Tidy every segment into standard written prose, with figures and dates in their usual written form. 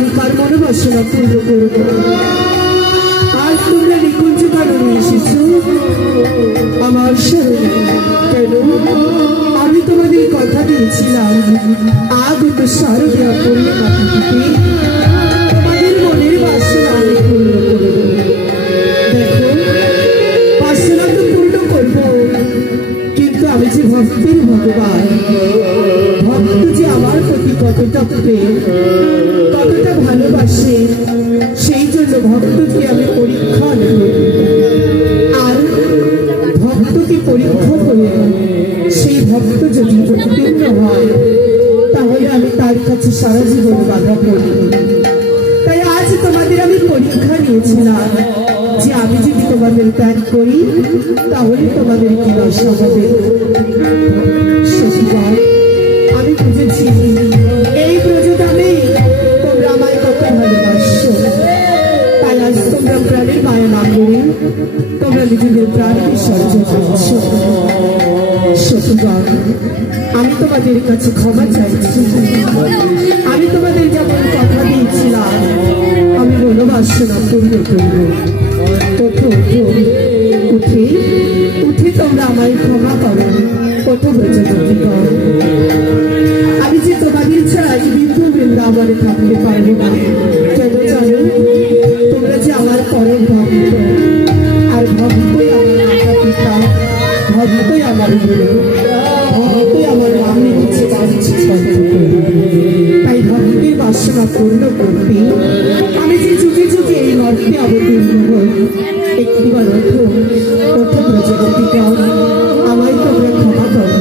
আমি কার মনোবাসনা পূর্ণ করব? আজ তোমরা নিকুঞ্জ কারণে এসেছ আমার শরণে। কেন? আমি তোমাদের কথা দিয়েছিলাম আগত শারদীয়া পূর্ণিমা তিথিতে তোমাদের মনের বাসনা আমি পূর্ণ করব। দেখো, বাসনা তো পূর্ণ করব, কিন্তু আমি যে ভক্তের ভগবান, ভক্ত যে আমার প্রতি কতটা প্রেম, কতটা ভালোবাসে, সেই জন্য ভক্তকে আমি পরীক্ষা নেব। আর ভক্তকে পরীক্ষা করে সেই ভক্ত যদি উত্তীর্ণ হয়, তাহলে আমি তার কাছে সারা জীবন বাধা পড়ব। তাই আজ তোমাদের আমি পরীক্ষা নিয়েছিলাম যে আমি যদি তোমাদের ত্যাগ করি তাহলে তোমাদের কি দশা হবে। সত্যিকার আমি বুঝেছি এই ব্রজধামে তোমরা আমায় কত ভালোবাসো। তাই আজ তোমরা প্রাণের মায়া না করে তোমরা নিজেদের প্রাণ বিসর্জন করছো। সত্যিকার আমি তোমাদের কাছে ক্ষমা চাইছি। আমি তোমাদের যেমন কথা দিয়েছিলাম আমি মনোবাসনা পূর্ণ করব। উঠে উঠে তোমরা আমায় ক্ষমা করো। কত ব্রজগতি কর, আমি যে তোমাদের ছাড়া এই বিন্দু বৃন্দাবনে থাকতে পারবো না। কেন জানো? তোমরা যে আমার পরম ভক্ত, আর ভক্তই আমার মাতা পিতা, ভক্তই আমার গুরু, ভক্তই আমার নামে কিছু বাঞ্ছিত। তাই ভক্তের বাসনা পূর্ণ করতে আমি যে যুগে যুগে এই মর্তে অবতীর্ণ হই। একটিবার ওঠো ব্রজগতি কর, আমায় তোমরা ক্ষমা করো।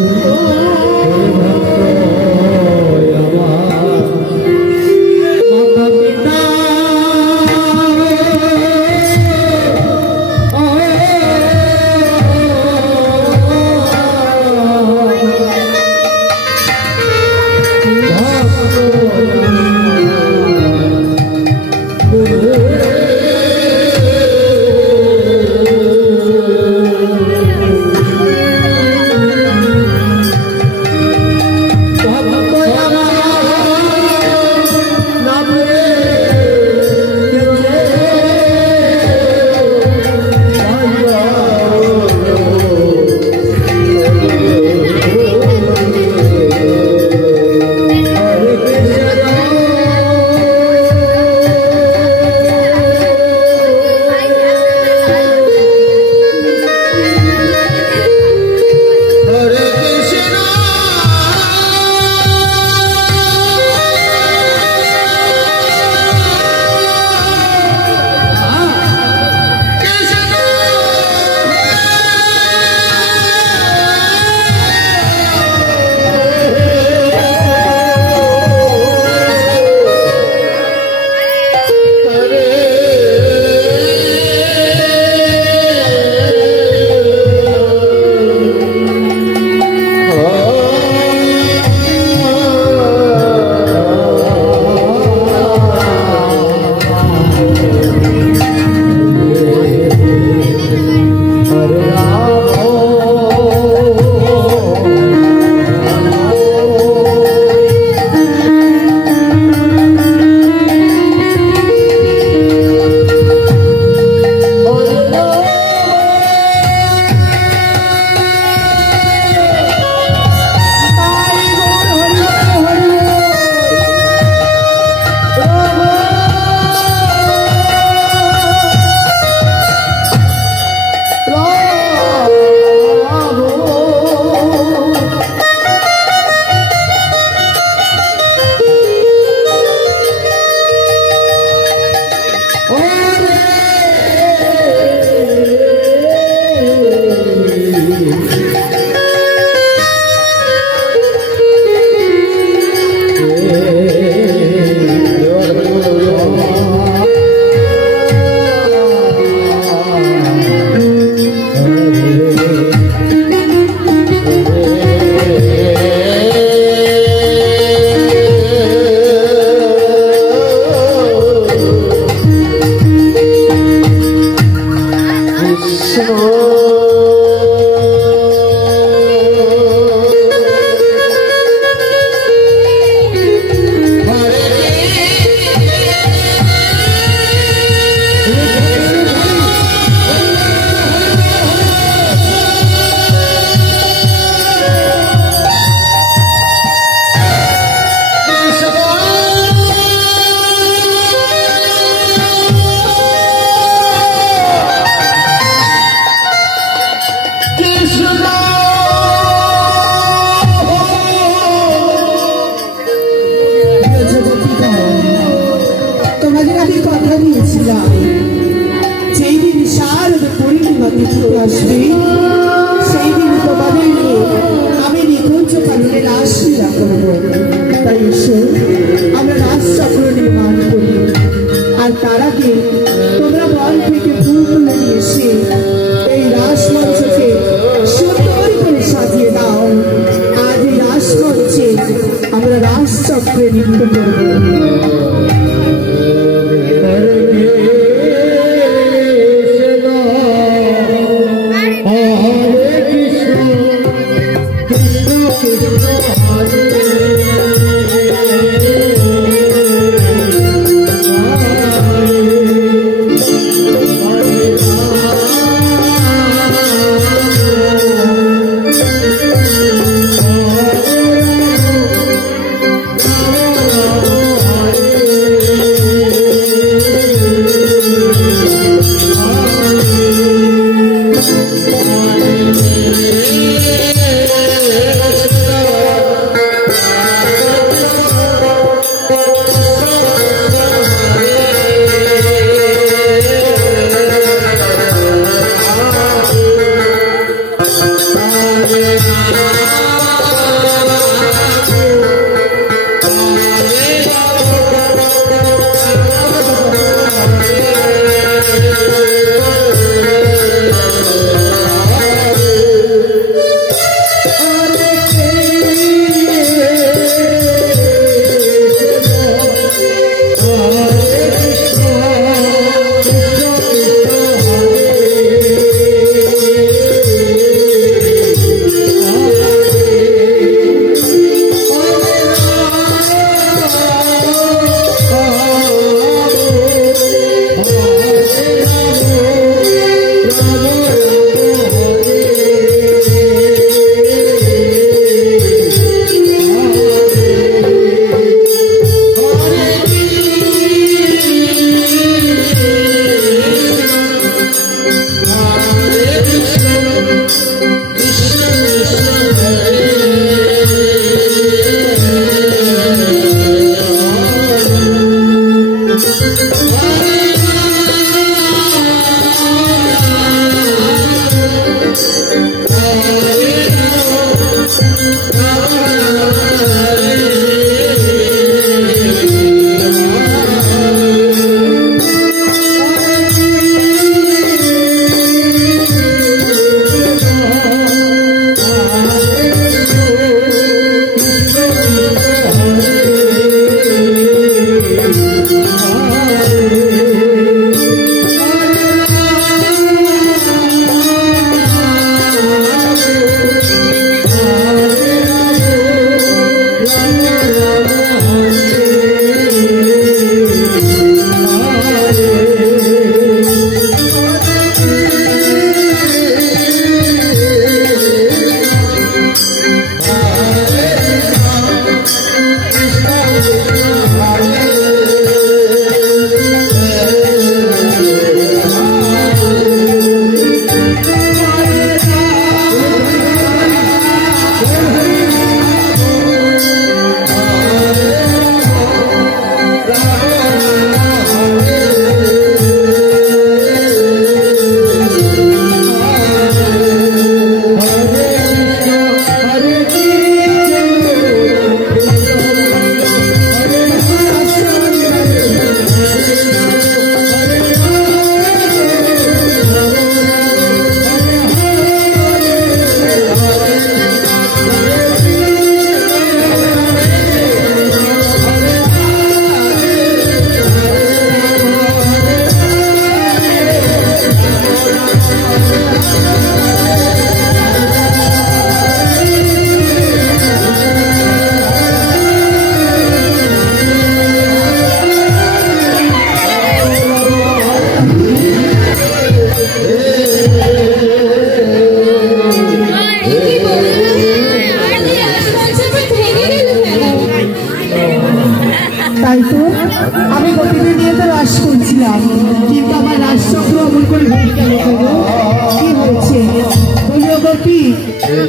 চক্রে নৃত্য করবো।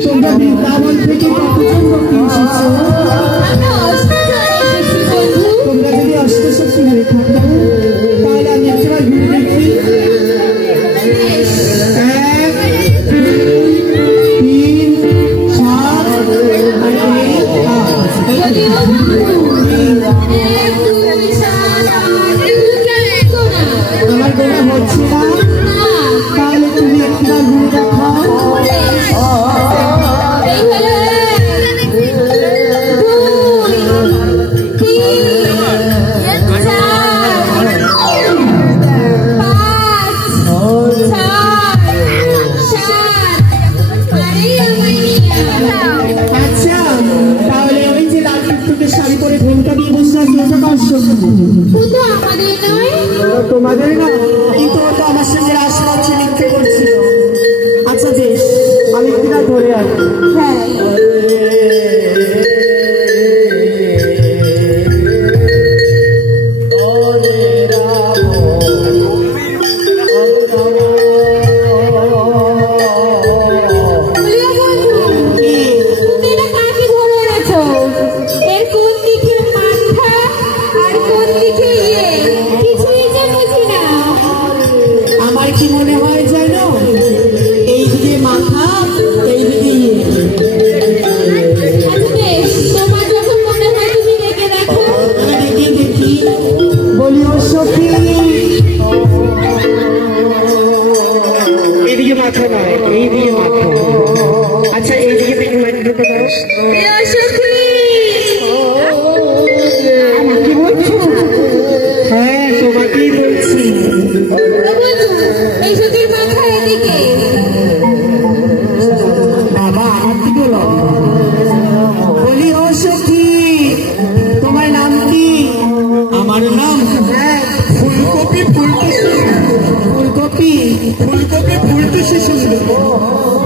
তোমরা বৃন্দাবন থেকে কতজন ভক্তি এসেছো? তোমরা যদি অষ্টশক্তি হয়ে থাকো তাহলে আমি একবার ঘুরে দেখি। 1, 2, 3, 4, 5 আমার গোনা হচ্ছে না, তাহলে তুমি একবার ঘুরে দেখাও। ভিক্ষা দিয়ে বসে আছি, ওটা কার সঙ্গে? আমাদের নয়, তোমাদের না, কিন্তু ওটা আমার সঙ্গে রাস্তা হচ্ছে ভিক্ষা করছিল। আচ্ছা বেশ, আমি কিনা ধরে আসি। হ্যাঁ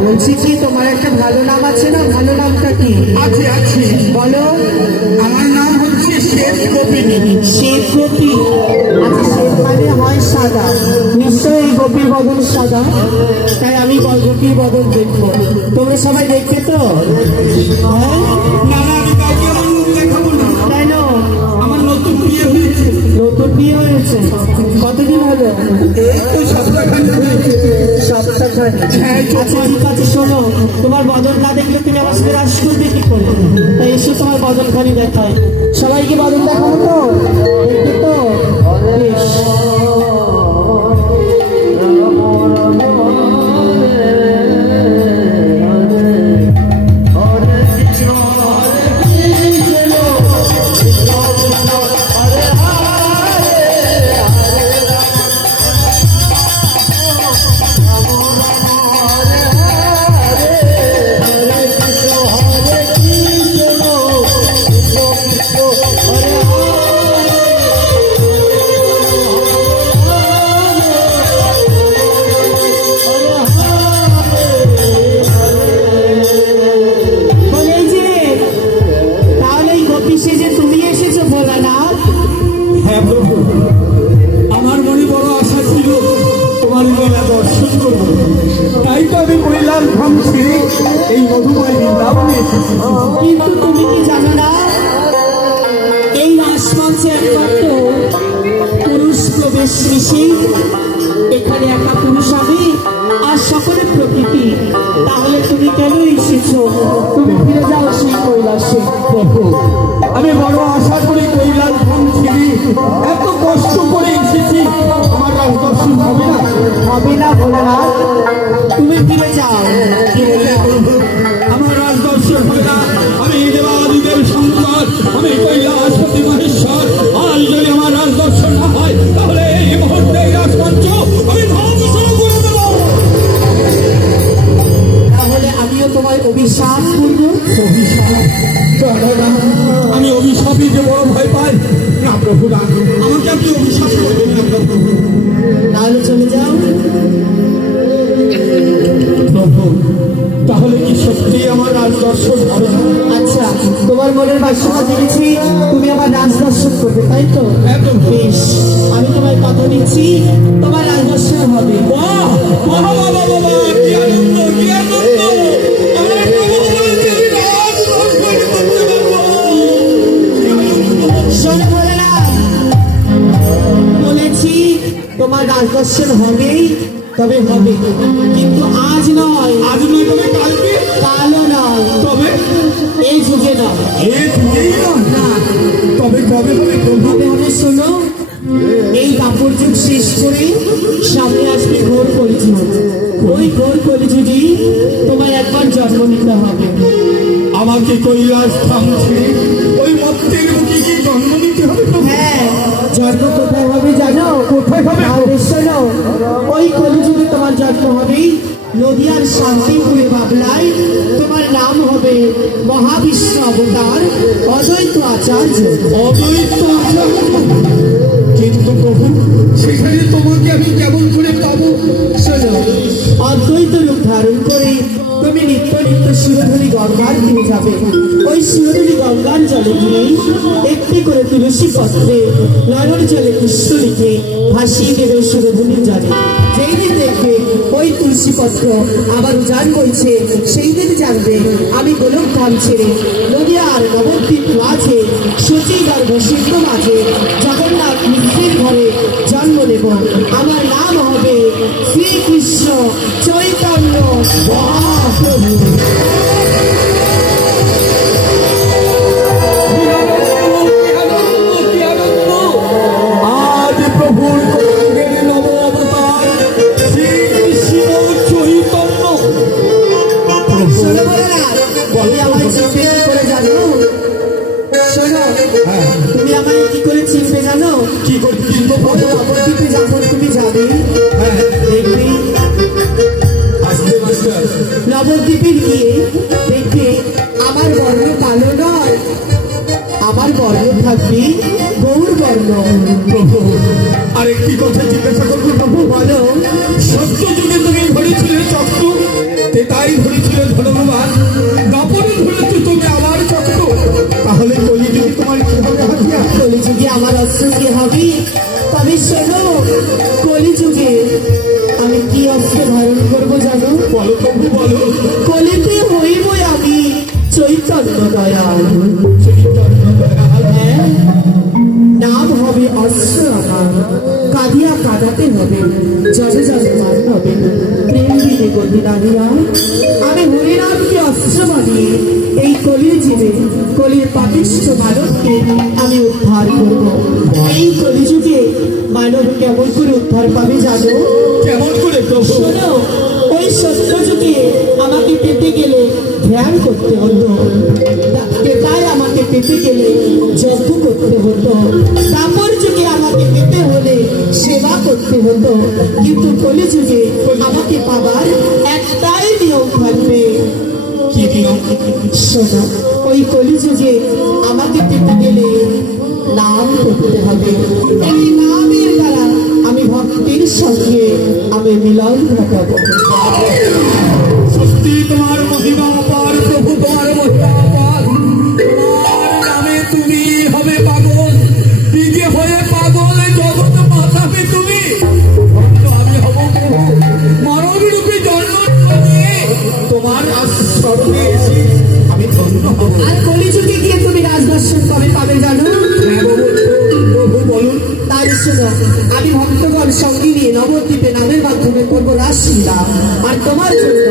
বলছি কি তোমার একটা ভালো নাম আছে না? ভালো নামটা কি? আছে আছে, বলো। আমার নাম হচ্ছে শেষ গোপিনী। শেষ গোপী? আচ্ছা, শেষ মানে হয় সাদা, নিশ্চয়ই এই গোপীর বদল সাদা, তাই আমি গোপীর বদল দেখবো। তোমরা সবাই দেখবে তো? হ্যাঁ না না, আমি কাউকে আমার মুখ দেখাবো না। কেন? আমার নতুন বিয়ে হয়েছে। নতুন বিয়ে হয়েছে? কতদিন হলো? এই তো সপ্তাহখানি হয়েছে। সপ্তাহখানি? হ্যাঁ। আচ্ছা ঠিক আছে, শোনো, তোমার বদল না দেখলে তুমি আমার সাথে রাস করবে কি করে? তাই এসে তোমার বদলখানি দেখায়। সবাইকে বদল দেখাবো তো? দেখবে তো? বেশ। কিন্তু তুমি কি জানো না, এই রাসমঞ্চে একমাত্র পুরুষ প্রবেশ নিষেধ। এখানে একটা পুরুষ আমি আর সকলে প্রকৃতি। তাহলে তুমি কেন এসেছো? তুমি ফিরে যাও সেই কৈলাসে। আমি বড় আশা করি কৈলাস ধাম ছিলি, এত কষ্ট করে এসেছি, আমার রাজদর্শন হবে না? হবে না বলে না, তুমি ফিরে যাও। আমার রাজদর্শন হবে না। আমি দেবাদিদেব শঙ্কর, আমি কৈলাসপতি মহেশ্বর। আর যদি আমার রাজদর্শন না হয়, তাহলে এই মুহূর্তে রাজমঞ্চ আমি ধ্বংস করে দেব। তাহলে আমিও তোমায় অভিশাপ করবো। অভিশাপ? আমি অভিশাপই যে বড় ভয় পাই। না প্রভু, না, আমাকে আপনি অভিশাপ করবেন না প্রভু। তাহলে চলে যাও। প্রভু, তাহলে কি সত্যি আমার রাজদর্শন হবে না? আচ্ছা, তোমার মনের বাসনা জেনেছি, তুমি আমার রাজদর্শন করবে, তাই তো? বেশ, আমি তোমায় কথা দিচ্ছি, তোমার রাজদর্শন হবে। বাহ বাহ বাহ বাহ বাহ, কি আনন্দ, কি আনন্দ! আমার প্রভু বলেছে আমি রাজদর্শন করতে পারবো। শোনো বললাম, বলেছি তোমার রাজদর্শন হবেই, তবে হবে, কিন্তু আজ নয়। আজ নয় তবে কালকে? কালও নয়। তবে এই যুগে নয়। এই যুগেই নয়? না। তবে কবে হবে প্রভু? হবে হবে, শোনো, এই দাপর যুগ শেষ করে সামনে আসবে ঘোর কলিযুগ। ওই ঘোর কলিযুগে তোমায় একবার জন্ম নিতে হবে। আমাকে কৈলাস ধাম ছেড়ে ওই মর্তের মুখে কি জন্ম নিতে হবে? হ্যাঁ, জন্ম কোথায় হবে জানো? কোথায় হবে? শোনো, ওই কলিযুগে তোমার জন্ম হবে নদিয়ার শান্তিপুরে বাবলায়। তোমার নাম হবে হবে মহাবিষ্ণু অবতার অদ্বৈত আচার্য। অদ্বৈত আচার্য? কিন্তু প্রভু, সেখানে তোমাকে আমি কেমন করে পাবো? শোনো, অদ্বৈত রূপ ধারণ করে তুমি নিত্য নিত্য সুরধুলি গঙ্গার তীরে যাবে। ওই সুরধুলি গঙ্গার জলে গিয়ে একটি করে তুলসী পত্রে নয়ন জলে পুষ্প লিখে ভাসিয়ে দেবে সুরধুলির জলে। যেই দিন দেখবে ওই তুলসী পত্র আবার উজান বইছে, সেই দিন জানবে আমি গোলক ধাম ছেড়ে নদিয়ার নবদ্বীপ মাঝে সচিগর্ভ সিদ্ধ মাঝে জগন্নাথ মিত্রের ঘরে জন্ম নেব। আমার নাম হবে শ্রীকৃষ্ণ চৈতন্য মহাপ্রভু। আজ প্রভুর নব অবতার শ্রীকৃষ্ণ চৈতন্য। শোনো বলো না, তুমি আমায় চিনবে কি করে জানো? শোনো, তুমি আমায় কি করে চিনবে জানো? কি করে চিনবো? নবদ্বীপে যখন তুমি যাবে দেখবে, নবদ্বীপে গিয়ে দেখবে আমার বর্ণ কালো নয়, আমার বর্ণ থাকবে গৌর বর্ণ। প্রভু, আরেকটি কথা জিজ্ঞাসা করবো প্রভু? বলো। সত্য যুগে তুমি ধরেছিলে চক্র, তাই ধরেছিলে ধনবান, দাপনে ধরেছো তুমি আমার চক্র, তাহলে কলিযুগে তোমার কিভাবে হাতিয়ার? কলিযুগে আমার অস্ত্র কি হবে? তবে শোনো, কলিযুগে আমি কি অস্ত্র ধারণ করবো জানো? বলো প্রভু, বলো। কলিতে হইব আমি চৈতন্য দয়াল। হ্যাঁ, নাম হবে অস্ত্র আমার, কাঁদিয়া কাঁদাতে হবে, জলে জলে মান হবে, প্রেম দিনে গতি নাহিয়া আমি হরিনামকে অস্ত্র বানিয়ে এই কলির জীবে কলির পাপিষ্ঠ মানবকে আমি উদ্ধার করব। এই কলিযুগে মানব কেমন করে উদ্ধার পাবে জানো? কেমন করে প্রভু? শোনো, ওই সত্য যুগে আমাকে পেতে গেলে ধ্যান করতে হতো, তাই আমাকে পেতে গেলে যজ্ঞ করতে হতো, তারপর যুগে আমাকে পেতে হলে সেবা করতে হতো। কিন্তু কলি যুগে আমাকে পাবার একটাই নিয়ম থাকবে। কি নিয়ম? শোনো, ওই কলি যুগে আমাকে পেতে গেলে নাম করতে হবে। এই নামের দ্বারা আমি ভক্তির সঙ্গে আমি মিলন ঘটাবো। সত্যি তোমার মহিমা অপার প্রভু, তোমার মহিমা অপার। তোমার নামে তুমি হবে পাগল, দিকে হয়ে পাগল জগৎ মাতাবে তুমি। ভক্ত আমি হব প্রভু, মানব রূপে জন্ম নিয়ে তোমার স্মরণে এসে আমি ধন্য হব। আর কলিযুগে গিয়ে তুমি রাজদর্শন কবে পাবে জানো? প্রভু বলুন। তাই শোনো, আমি ভক্তগণ সঙ্গে নিয়ে নবদ্বীপে নামের মাধ্যমে করবো রাসলীলা, আর তোমার জন্য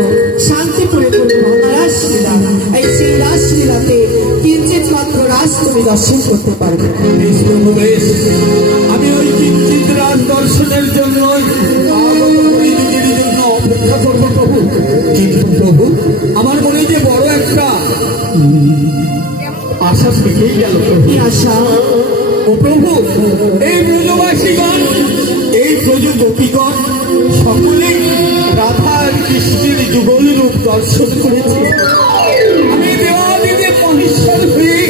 শান্তিপুরে করবো রাসলীলা। এই সেই রাসলীলাতে কিঞ্চিত মাত্র রাস তুমি দর্শন করতে পারবে। বেশ প্রভু, বেশ। আমি ওই কিঞ্চিত রাজ দর্শনের জন্য কলিযুগের জন্য অপেক্ষা করবো প্রভু। কিন্তু প্রভু, আমার মনে যে বড় একটা আশা থেকেই গেল প্রভু। কি আশা? ও প্রভু, এই ব্রজবাসীগণ, এই ব্রজ গোপীগণ সকলে রাধা আর কৃষ্ণের যুগল রূপ দর্শন করেছে। আমি দেবাদিদেব মহেশ্বর হয়ে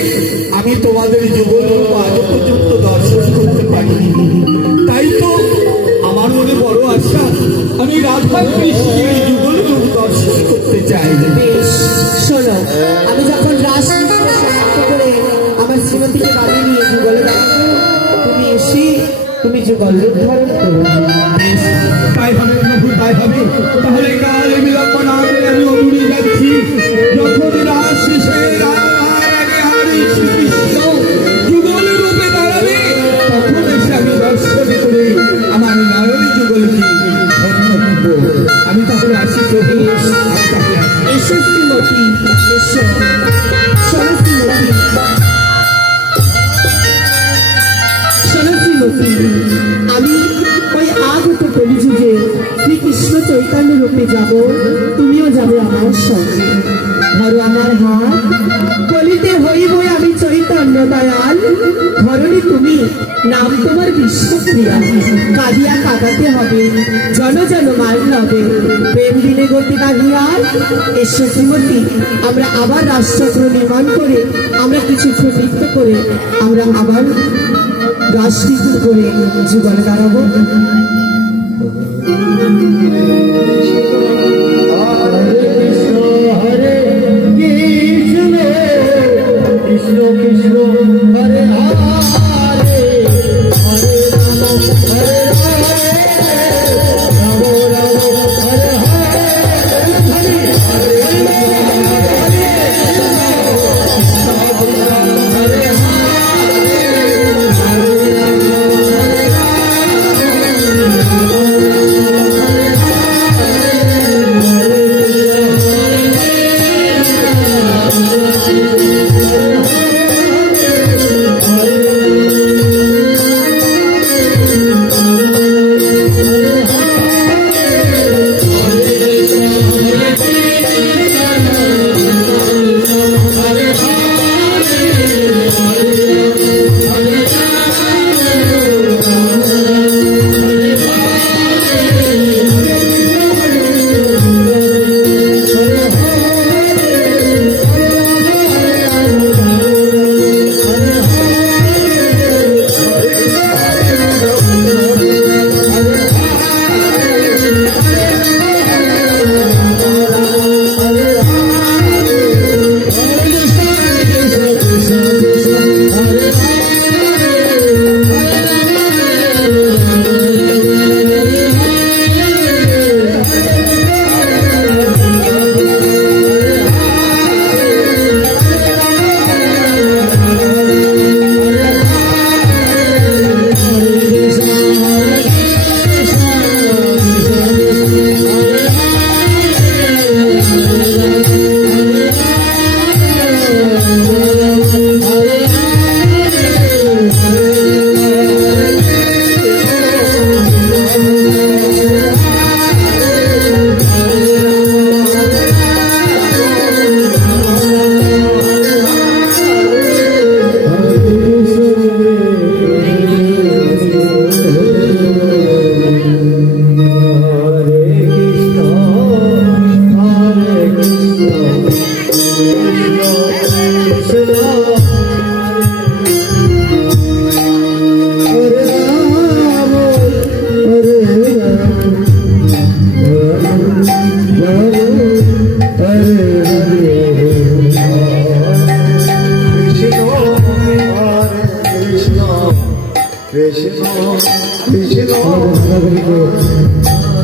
আমি তোমাদের যুগল রূপ আজ পর্যন্ত দর্শন করতে পারিনি। তাই তো আমার মনে বড় আশা, আমি রাধা কৃষ্ণের যুগল রূপ দর্শন করতে চাই। বেশ, শোনো, আমি যখন রাসলীলা সমাপ্ত করে আমার শ্রীমতীকে বাড়ি নিয়ে যুগলে রাখবো, তুমি এসে তুমি যুগল রূপ ধারণ করো। বেশ, তাই হবে প্রভু, তাই হবে। তাহলে কাল বিলম্ব না করে আমি অদূরে যাচ্ছি। যখন রাত শেষে শ্রীকৃষ্ণ যুগল রূপে দাঁড়াবে, তখন এসে আমি দর্শন করে আমার নয়ন যুগলকে ধন্য করব। আমি তাহলে আসি প্রভু, আমি তাহলে আসি। এসো শ্রীমতী, এসো। শোনো শ্রীমতী, শোনো শ্রীমতী, আমি ওই আগত কলিযুগে শ্রীকৃষ্ণ চৈতন্য রূপে যাব, তুমিও যাবে আমার সঙ্গে। ধরো আমার হাত, কলিতে হইব আমি চৈতন্য দয়াল, ধরণী তুমি নাম তোমার বিশ্বপ্রিয়া। কাঁদিয়া কাঁদাতে হবে, জন জন মান হবে, প্রেম দিনে গতি কাঁদিয়ার। এসো শ্রীমতী, আমরা আবার রাজচক্র নির্মাণ করে, আমরা কিছু নৃত্য করে, আমরা আবার রাজনীতি করে জীবনে দাঁড়াবো।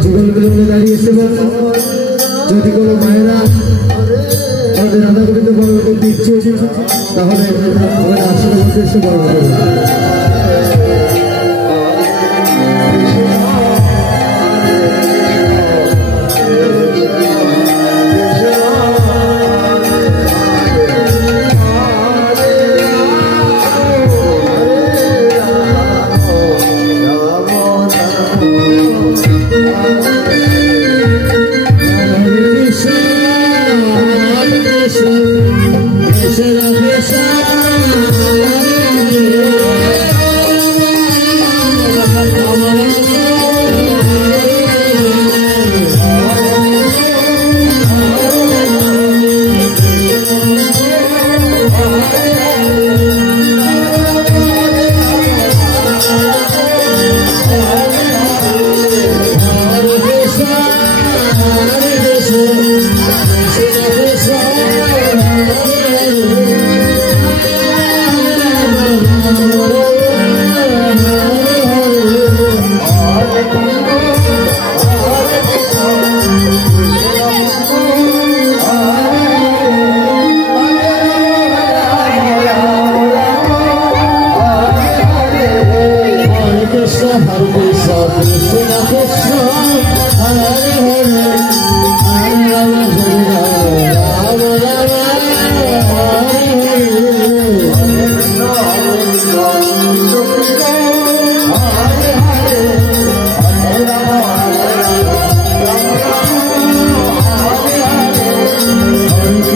জীবনগুলো দাঁড়িয়েছে, যদি কোনো মায়েরা আমাদের রাধাগুলিতে বড় করতে ইচ্ছে তাহলে আমাদের আসলে উদ্দেশ্য বড় করবে।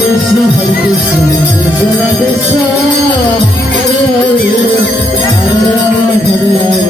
Krishna, Hare Krishna, Hare Hare, Hare Rama. Hare